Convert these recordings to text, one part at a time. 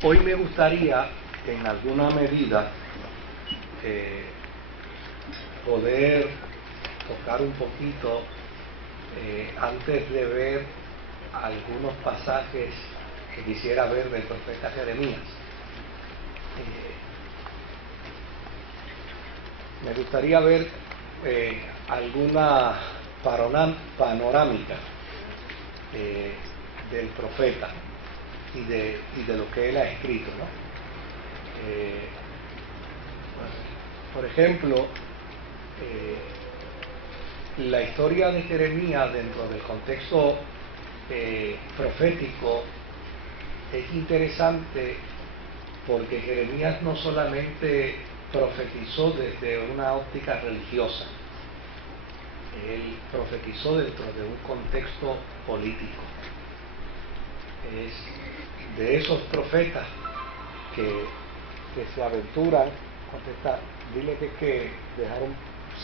Hoy me gustaría, en alguna medida, poder tocar un poquito, antes de ver algunos pasajes que quisiera ver del profeta Jeremías. Me gustaría ver alguna panorámica del profeta y de lo que él ha escrito, ¿no? Por ejemplo, la historia de Jeremías dentro del contexto profético es interesante, porque Jeremías no solamente profetizó desde una óptica religiosa, él profetizó dentro de un contexto político. Es de esos profetas que se aventuran. Contesta, dile que dejaron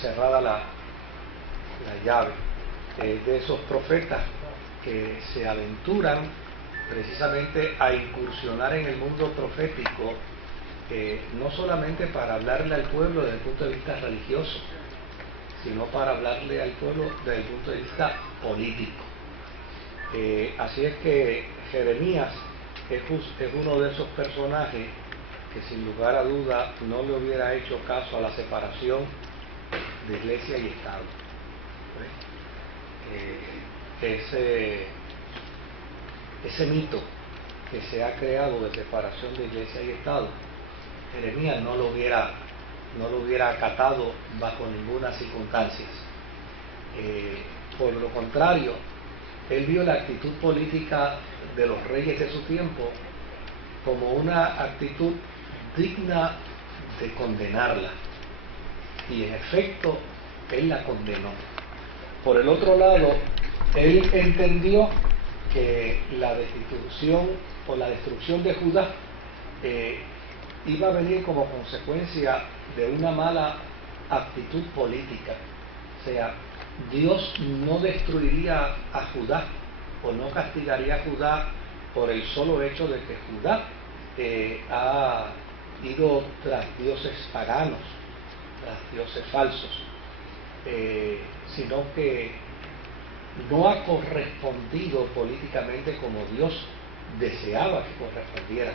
cerrada la llave. De esos profetas que se aventuran precisamente a incursionar en el mundo profético, no solamente para hablarle al pueblo desde el punto de vista religioso, sino para hablarle al pueblo desde el punto de vista político. Así es que Jeremías es uno de esos personajes que sin lugar a duda no le hubiera hecho caso a la separación de iglesia y Estado. Ese mito que se ha creado de separación de iglesia y Estado, Jeremías no lo hubiera acatado bajo ninguna circunstancia. Por lo contrario, él vio la actitud política de los reyes de su tiempo como una actitud digna de condenarla, y en efecto él la condenó. Por el otro lado, él entendió que la destitución o la destrucción de Judá iba a venir como consecuencia de una mala actitud política. O sea, Dios no destruiría a Judá o no castigaría a Judá por el solo hecho de que Judá ha ido tras dioses paganos, tras dioses falsos, sino que no ha correspondido políticamente como Dios deseaba que correspondiera.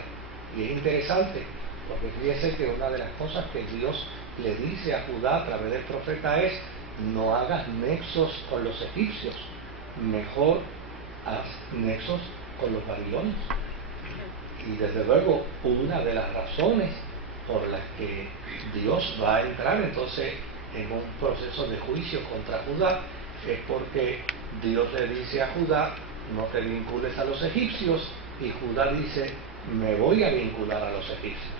Y es interesante, porque fíjese que una de las cosas que Dios le dice a Judá a través del profeta es: no hagas nexos con los egipcios, mejor haz nexos con los babilonios. Y desde luego, una de las razones por las que Dios va a entrar entonces en un proceso de juicio contra Judá es porque Dios le dice a Judá: no te vincules a los egipcios, y Judá dice: me voy a vincular a los egipcios.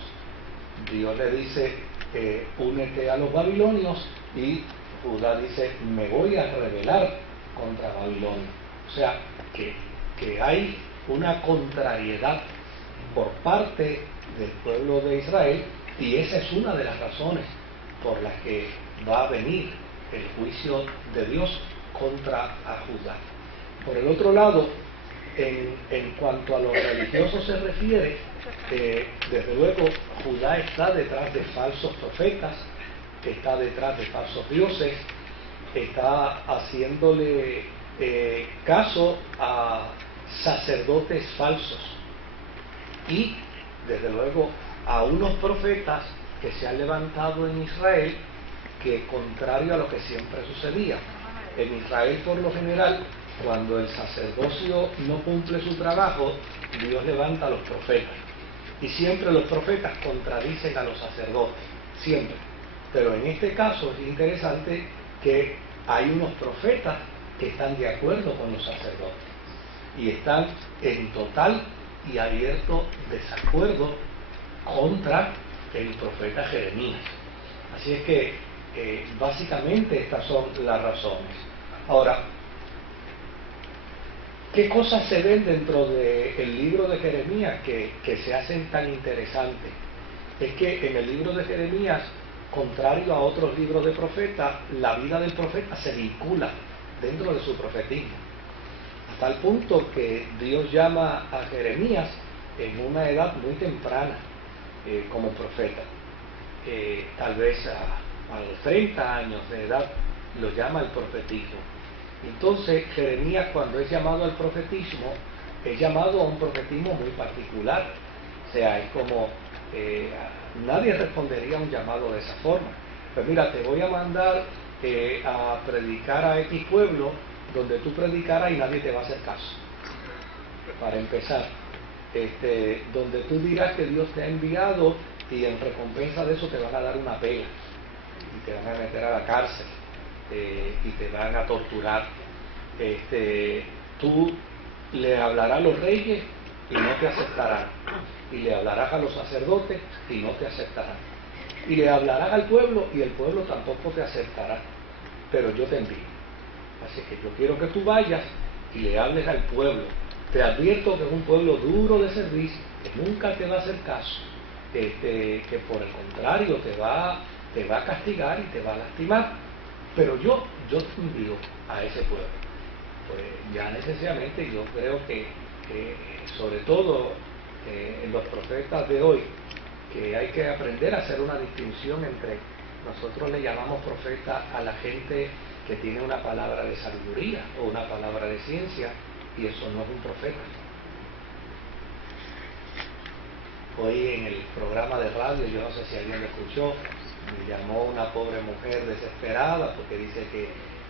Dios le dice: únete a los babilonios, y Judá dice: me voy a rebelar contra Babilonia. O sea, que hay una contrariedad por parte del pueblo de Israel, y esa es una de las razones por las que va a venir el juicio de Dios contra a Judá. Por el otro lado, en cuanto a lo religioso se refiere, desde luego Judá está detrás de falsos profetas, está detrás de falsos dioses, está haciéndole caso a sacerdotes falsos, y desde luego a unos profetas que se han levantado en Israel, que contrario a lo que siempre sucedía en Israel, por lo general, cuando el sacerdocio no cumple su trabajo, Dios levanta a los profetas, y siempre los profetas contradicen a los sacerdotes, siempre. Pero en este caso es interesante que hay unos profetas que están de acuerdo con los sacerdotes y están en total y abierto desacuerdo contra el profeta Jeremías. Así es que básicamente estas son las razones. Ahora, ¿qué cosas se ven dentro del libro de Jeremías que se hacen tan interesantes? Es que en el libro de Jeremías, contrario a otros libros de profetas, la vida del profeta se vincula dentro de su profetismo, hasta el punto que Dios llama a Jeremías en una edad muy temprana como profeta. Tal vez a los 30 años de edad lo llama el profetismo. Entonces Jeremías, cuando es llamado al profetismo, es llamado a un profetismo muy particular. O sea, es como nadie respondería a un llamado de esa forma. Pues mira, te voy a mandar a predicar a X pueblo, donde tú predicaras y nadie te va a hacer caso. Para empezar, donde tú dirás que Dios te ha enviado y en recompensa de eso te van a dar una pela y te van a meter a la cárcel y te van a torturar. Tú le hablarás a los reyes y no te aceptarán, y le hablarás a los sacerdotes y no te aceptarán, y le hablarás al pueblo y el pueblo tampoco te aceptará, pero yo te envío. Así que yo quiero que tú vayas y le hables al pueblo. Te advierto que es un pueblo duro de servir, que nunca te va a hacer caso, que por el contrario te va a castigar y te va a lastimar, pero yo te envío a ese pueblo. Pues ya necesariamente yo creo que sobre todo en los profetas de hoy, que hay que aprender a hacer una distinción entre, nosotros le llamamos profeta a la gente que tiene una palabra de sabiduría o una palabra de ciencia, y eso no es un profeta. Hoy en el programa de radio, yo no sé si alguien lo escuchó, me llamó una pobre mujer desesperada porque dice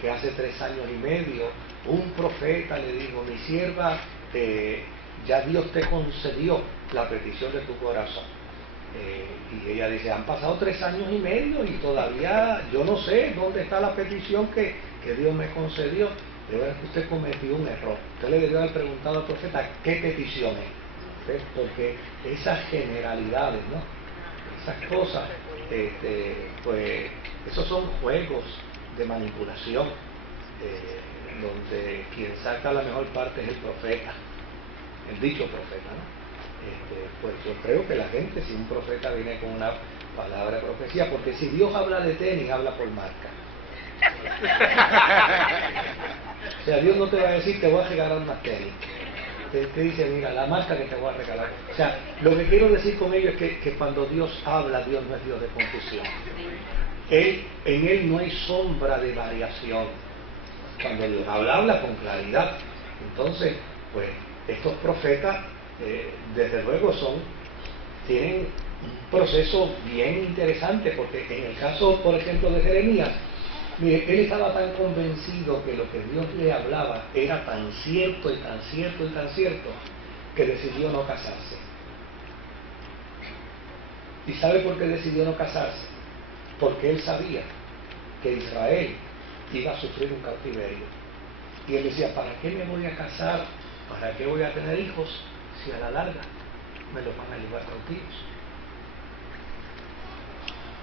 que hace 3 años y medio un profeta le dijo: mi sierva, ya Dios te concedió la petición de tu corazón. Y ella dice: han pasado 3 años y medio y todavía yo no sé dónde está la petición que Dios me concedió. De verdad que usted cometió un error. Usted le debió haber preguntado al profeta qué petición es. Porque esas generalidades, ¿no?, esas cosas, pues esos son juegos de manipulación, donde quien saca la mejor parte es el profeta, el dicho profeta, ¿no? Pues yo creo que la gente, si un profeta viene con una palabra de profecía, porque si Dios habla de tenis, habla por marca. O sea, Dios no te va a decir: te voy a regalar unas tenis. Te dice: mira, la marca que te voy a regalar. O sea, lo que quiero decir con ello es que cuando Dios habla, Dios no es Dios de confusión. En Él no hay sombra de variación. Cuando Dios habla con claridad. Entonces, pues, estos profetas, desde luego tienen un proceso bien interesante, porque en el caso, por ejemplo, de Jeremías, mire, él estaba tan convencido que lo que Dios le hablaba era tan cierto y tan cierto y tan cierto, que decidió no casarse. ¿Y sabe por qué decidió no casarse? Porque él sabía que Israel iba a sufrir un cautiverio. Y él decía: ¿para qué me voy a casar? ¿Para qué voy a tener hijos si a la larga me los van a llevar cautivos?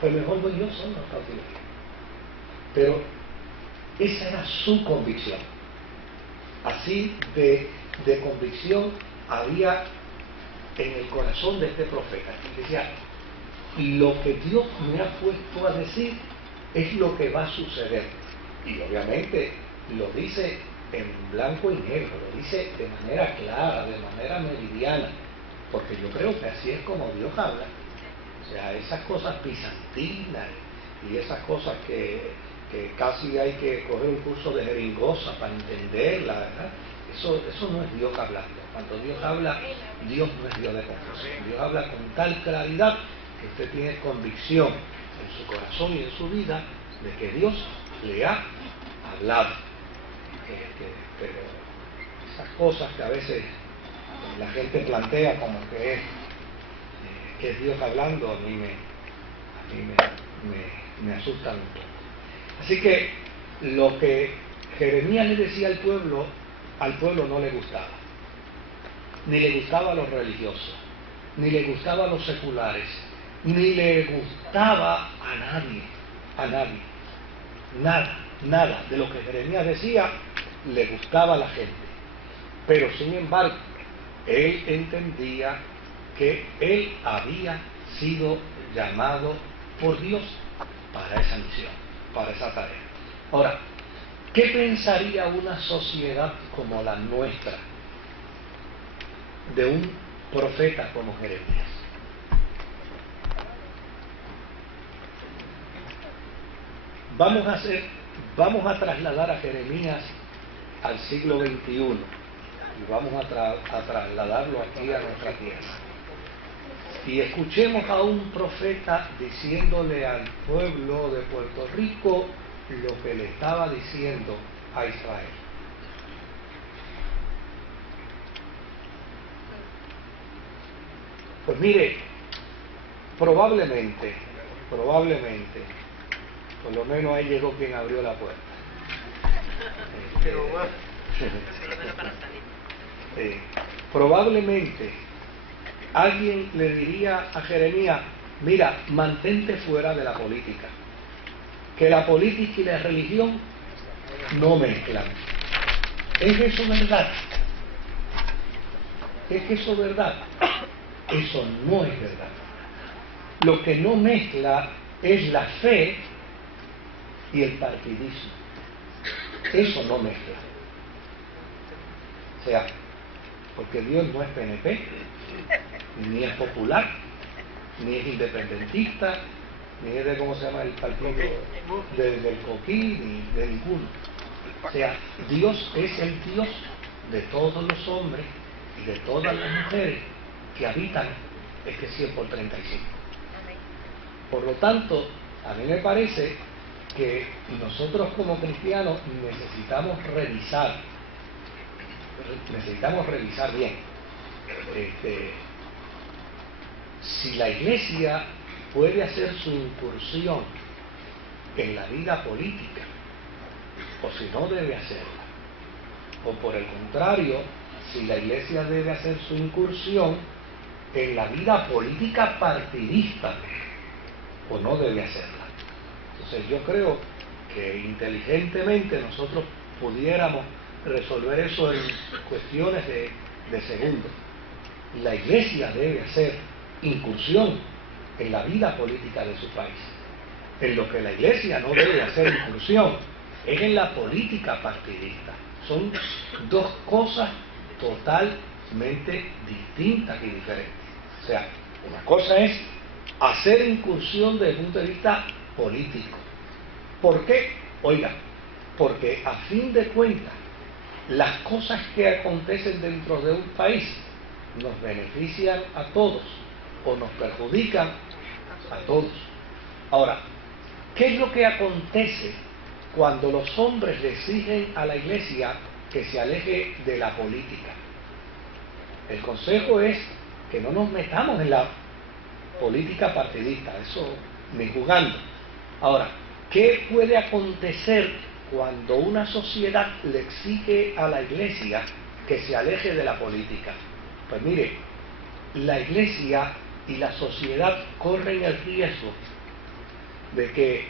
Pues mejor voy yo solo al cautiverio. Pero esa era su convicción. Así de convicción había en el corazón de este profeta. Decía: lo que Dios me ha puesto a decir es lo que va a suceder. Y obviamente lo dice en blanco y negro, lo dice de manera clara, de manera meridiana, porque yo creo que así es como Dios habla. O sea, esas cosas bizantinas y esas cosas que casi hay que coger un curso de jeringosa para entenderla, ¿verdad? Eso no es Dios hablando. Cuando Dios habla, Dios no es Dios de confusión. Dios habla con tal claridad que usted tiene convicción en su corazón y en su vida de que Dios le ha hablado. Pero esas cosas que a veces la gente plantea como que es Dios hablando, a mí me asustan un poco. Así que lo que Jeremías le decía al pueblo no le gustaba. Ni le gustaba a los religiosos, ni le gustaba a los seculares, ni le gustaba a nadie. Nada de lo que Jeremías decía le gustaba a la gente. Pero sin embargo, él entendía que él había sido llamado por Dios para esa misión, para esa tarea. Ahora, ¿qué pensaría una sociedad como la nuestra de un profeta como Jeremías. Vamos a trasladar a Jeremías al siglo XXI y vamos a trasladarlo aquí a nuestra tierra. Y escuchemos a un profeta diciéndole al pueblo de Puerto Rico lo que le estaba diciendo a Israel. Pues mire, probablemente, por lo menos ahí llegó quien abrió la puerta. Probablemente alguien le diría a Jeremías, mira, mantente fuera de la política, que la política y la religión no mezclan. ¿Es eso verdad? ¿Es eso verdad? Eso no es verdad. Lo que no mezcla es la fe y el partidismo. Eso no mezcla. O sea, porque Dios no es PNP, ni es popular, ni es independentista, ni es de, ¿cómo se llama el partido? Del Coquí, ni de ninguno. O sea, Dios es el Dios de todos los hombres y de todas las mujeres que habitan este 100 por 35. Por lo tanto, a mí me parece que nosotros como cristianos necesitamos revisar bien. Si la Iglesia puede hacer su incursión en la vida política, o si no debe hacerla, o por el contrario, si la Iglesia debe hacer su incursión en la vida política partidista, o no debe hacerla. Entonces yo creo que inteligentemente nosotros pudiéramos resolver eso en cuestiones de segundos. La Iglesia debe hacer incursión en la vida política de su país. En lo que la Iglesia no debe hacer incursión es en la política partidista. Son dos cosas totalmente distintas y diferentes. O sea, una cosa es hacer incursión desde el punto de vista político. ¿Por qué? Oiga, porque a fin de cuentas, las cosas que acontecen dentro de un país nos benefician a todos o nos perjudican a todos. Ahora, ¿qué es lo que acontece cuando los hombres le exigen a la Iglesia que se aleje de la política? El consejo es que no nos metamos en la política partidista, eso ni jugando. Ahora, ¿qué puede acontecer cuando una sociedad le exige a la Iglesia que se aleje de la política? Pues mire, la Iglesia y la sociedad corren el riesgo de que,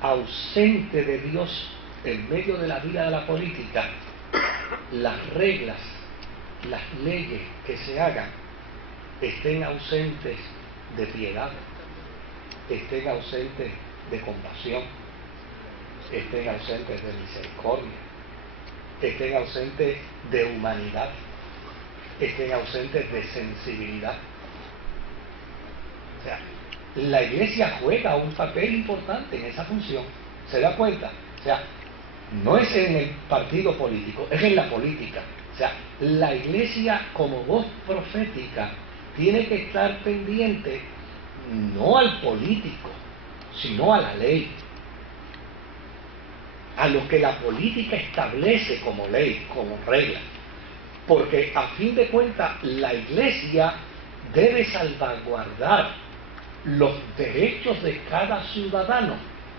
ausente de Dios en medio de la vida de la política, las reglas, las leyes que se hagan estén ausentes de piedad, estén ausentes de compasión, estén ausentes de misericordia, estén ausentes de humanidad, estén ausentes de sensibilidad. O sea, la Iglesia juega un papel importante en esa función. ¿Se da cuenta? O sea, no es en el partido político, es en la política. O sea, la Iglesia como voz profética tiene que estar pendiente no al político, sino a la ley, a lo que la política establece como ley, como regla. Porque a fin de cuentas la Iglesia debe salvaguardar los derechos de cada ciudadano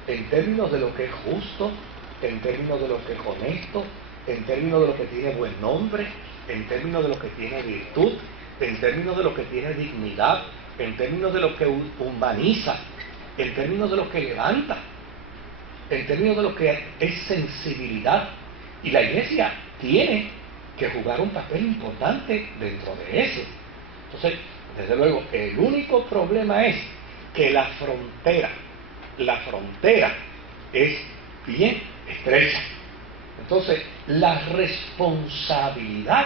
en términos de lo que es justo, en términos de lo que es honesto, en términos de lo que tiene buen nombre, en términos de lo que tiene virtud, en términos de lo que tiene dignidad, en términos de lo que humaniza, en términos de lo que levanta, en términos de lo que es sensibilidad. Y la Iglesia tiene que jugar un papel importante dentro de eso. Entonces, desde luego, el único problema es que la frontera es bien estrecha. Entonces, la responsabilidad